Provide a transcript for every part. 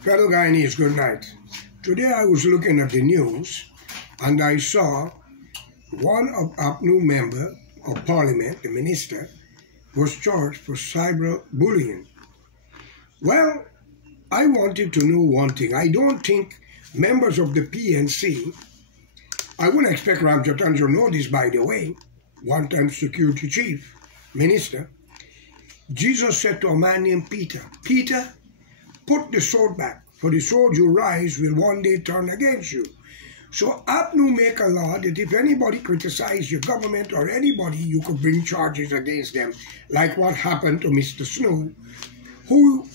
Fellow Guyanese, good night. Today I was looking at the news and I saw one of our new member of parliament, the minister, was charged for cyberbullying. Well, I wanted to know one thing. I don't think members of the PNC, I wouldn't expect Ramjatan to know this, by the way, one-time security chief, minister. Jesus said to a man named Peter, Peter, put the sword back, for the sword you rise will one day turn against you. So APNU make a law that if anybody criticizes your government or anybody, you could bring charges against them, like what happened to Mr. Snow, who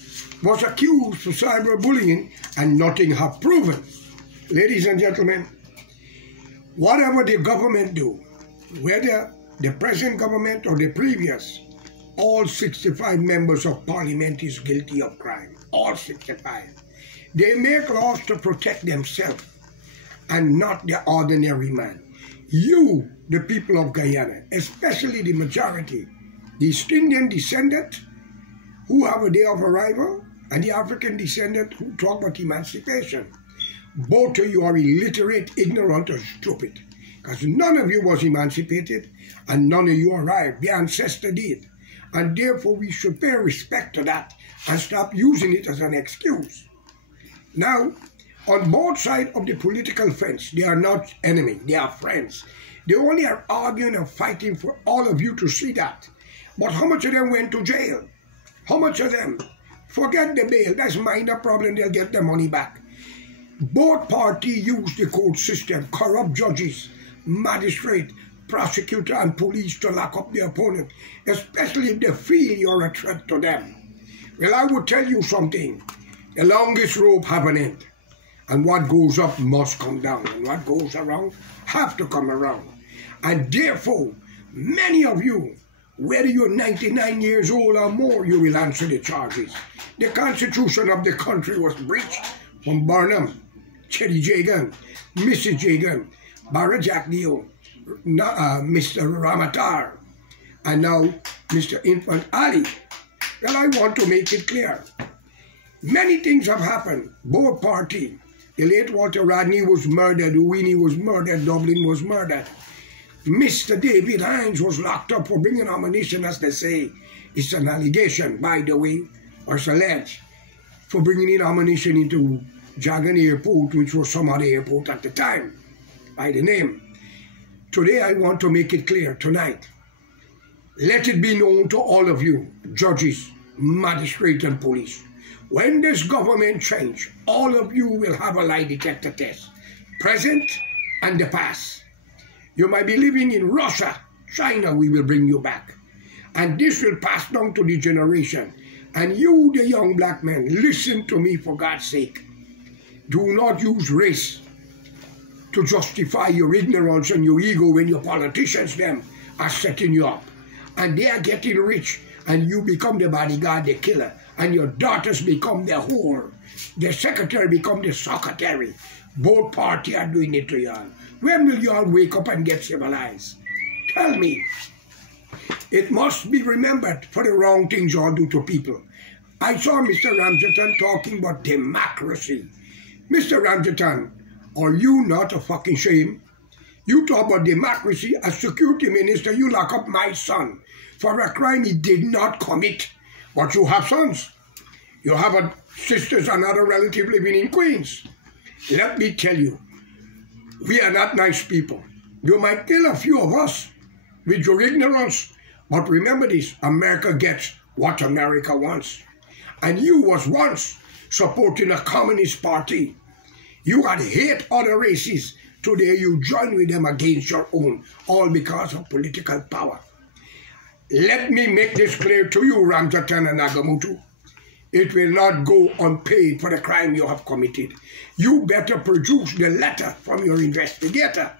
was accused for cyberbullying and nothing have proven. Ladies and gentlemen, whatever the government do, whether the present government or the previous, all 65 members of parliament is guilty of crime. All 65. They make laws to protect themselves and not the ordinary man. You, the people of Guyana, especially the majority, the East Indian descendant who have a day of arrival and the African descendant who talk about emancipation, both of you are illiterate, ignorant, or stupid. Because none of you was emancipated and none of you arrived. The ancestor did. And therefore we should pay respect to that and stop using it as an excuse. Now, on both sides of the political fence, they are not enemies, they are friends. They only are arguing and fighting for all of you to see that. But how much of them went to jail? How much of them? Forget the bail, that's minor problem, they'll get their money back. Both parties use the court system, corrupt judges, magistrate, prosecutor and police to lock up the opponent, especially if they feel you're a threat to them. Well, I would tell you something. The longest rope have an end. And what goes up must come down. And what goes around have to come around. And therefore, many of you, whether you're 99 years old or more, you will answer the charges. The constitution of the country was breached from Barnum, Cherry Jagan, Mrs. Jagan, Barra Jack Dio, Mr. Ramatar, and now Mr. Infant Ali. Well, I want to make it clear. Many things have happened. Both parties. The late Walter Rodney was murdered, Winnie was murdered, Dublin was murdered. Mr. David Hines was locked up for bringing ammunition, as they say. It's an allegation, by the way, or it's alleged, for bringing in ammunition into Jagan Airport, which was some other airport at the time, by the name. Today I want to make it clear tonight. Let it be known to all of you, judges, magistrates and police. When this government change, all of you will have a lie detector test. Present and the past. You might be living in Russia, China, we will bring you back. And this will pass down to the generation. And you, the young black men, listen to me for God's sake. Do not use race to justify your ignorance and your ego when your politicians them are setting you up. And they are getting rich and you become the bodyguard, the killer. And your daughters become the whore. The secretary become the secretary. Both parties are doing it to y'all. When will y'all wake up and get civilized? Tell me. It must be remembered for the wrong things y'all do to people. I saw Mr. Ramjatan talking about democracy. Mr. Ramjatan, are you not a fucking shame? You talk about democracy. As security minister, you lock up my son for a crime he did not commit. But you have sons. You have sisters and other relatives living in Queens. Let me tell you, we are not nice people. You might kill a few of us with your ignorance, but remember this, America gets what America wants. And you was once supporting a communist party. You had hate other races. Today you join with them against your own, all because of political power. Let me make this clear to you, Ramjatan and Nagamutu. It will not go unpaid for the crime you have committed. You better produce the letter from your investigator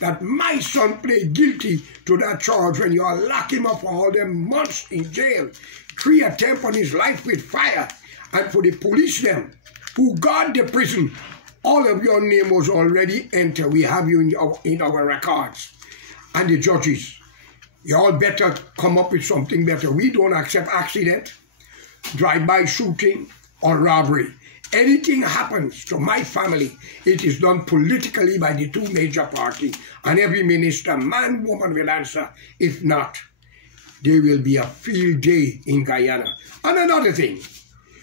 that my son played guilty to that charge when you are lock him up for all them months in jail. 3 attempts on his life with fire. And for the police them who guard the prison, all of your name was already entered. We have you in our records. And the judges, y'all better come up with something better. We don't accept accident, drive-by shooting, or robbery. anything happens to my family, it is done politically by the two major parties. And every minister, man, woman will answer. If not, there will be a field day in Guyana. And another thing,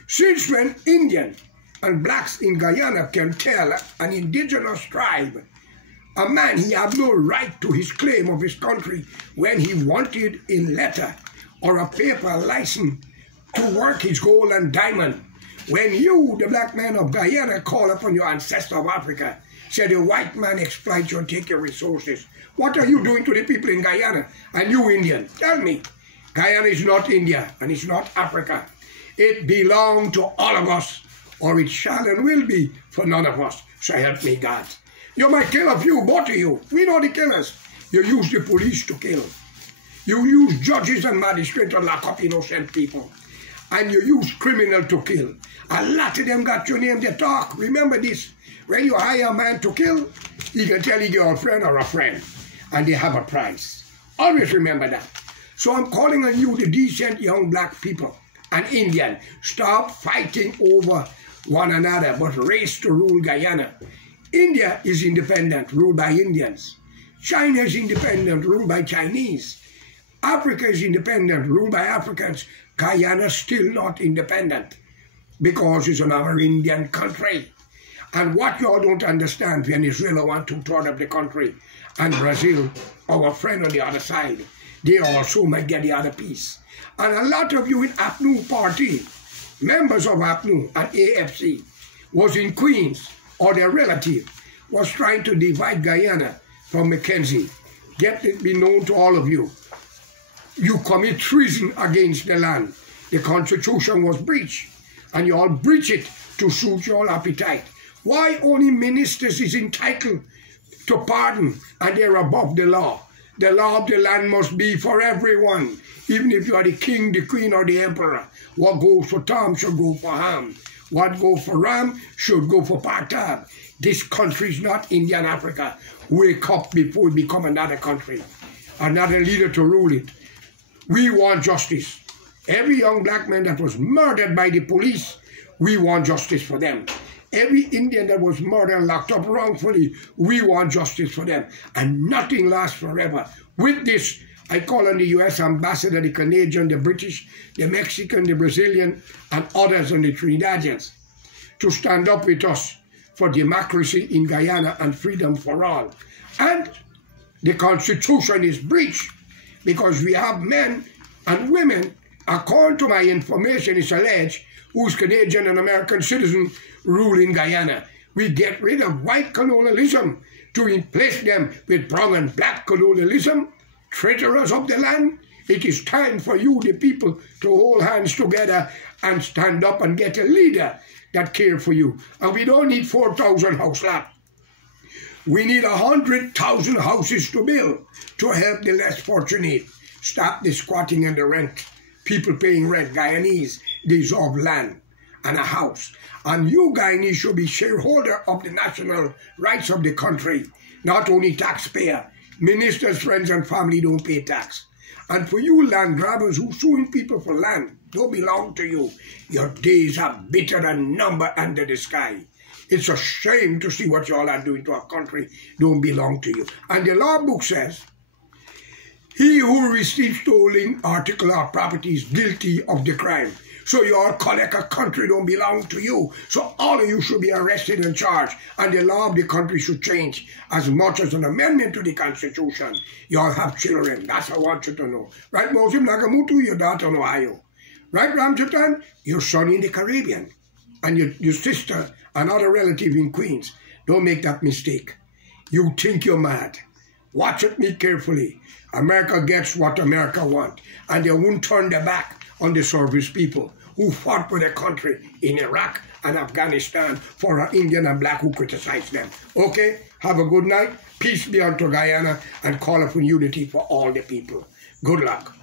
since when Indian and blacks in Guyana can tell an indigenous tribe, a man, he have no right to his claim of his country when he wanted in letter or a paper license to work his gold and diamond. When you, the black man of Guyana, call upon your ancestor of Africa, say the white man exploit you and take your resources, what are you doing to the people in Guyana? And you Indian, tell me. Guyana is not India and it's not Africa. It belongs to all of us, or it shall and will be for none of us. So help me God. You might kill a few, both of you. We know the killers. You use the police to kill. You use judges and magistrates to lock up innocent people. And you use criminals to kill. A lot of them got your name, they talk. Remember this. When you hire a man to kill, he can tell you your friend or a friend. And they have a price. Always remember that. So I'm calling on you, the decent young black people and Indian. Stop fighting over one another, but race to rule Guyana. India is independent, ruled by Indians. China is independent, ruled by Chinese. Africa is independent, ruled by Africans. Guyana still not independent because it's an Amerindian country. And what you all don't understand, Venezuela want 2/3 of the country, and Brazil, our friend on the other side, they also might get the other piece. And a lot of you in APNU party, members of APNU and AFC, was in Queens, or their relative, was trying to divide Guyana from Mackenzie. Let it be known to all of you. You commit treason against the land. The Constitution was breached, and you all breach it to suit your appetite. Why only ministers is entitled to pardon and they're above the law? The law of the land must be for everyone, even if you are the king, the queen, or the emperor. What goes for Tom should go for Ham. What goes for Ram should go for Partab. This country is not Indian Africa. Wake up before it become another country, another leader to rule it. We want justice. Every young black man that was murdered by the police, we want justice for them. Every Indian that was murdered and locked up wrongfully, we want justice for them. And nothing lasts forever. With this, I call on the U.S. ambassador, the Canadian, the British, the Mexican, the Brazilian, and others and the Trinidadians to stand up with us for democracy in Guyana and freedom for all. And the Constitution is breached because we have men and women, according to my information, it's alleged, who's Canadian and American citizens rule in Guyana. We get rid of white colonialism to replace them with brown and black colonialism, traitorous of the land. It is time for you, the people, to hold hands together and stand up and get a leader that cares for you. And we don't need 4,000 house lots. We need 100,000 houses to build to help the less fortunate. Stop the squatting and the rent. People paying rent, Guyanese, deserve land and a house. And you Guyanese should be shareholder of the national rights of the country, not only taxpayer. Ministers, friends, and family don't pay tax. And for you land grabbers who suing people for land, don't belong to you. Your days are bitter and number under the sky. It's a shame to see what you all are doing to our country. Don't belong to you. And the law book says, he who receives stolen article or property is guilty of the crime. So you all collect a country don't belong to you. So all of you should be arrested and charged. And the law of the country should change as much as an amendment to the Constitution. You all have children. That's what I want you to know. Right, Mosim Nagamutu, your daughter in Ohio. Right, Ramchatan, your son in the Caribbean. And your sister, another relative in Queens. Don't make that mistake. You think you're mad. Watch at me carefully. America gets what America wants. And they won't turn their back on the service people who fought for their country in Iraq and Afghanistan for our Indian and black who criticized them. Okay? Have a good night. Peace be unto Guyana and call upon unity for all the people. Good luck.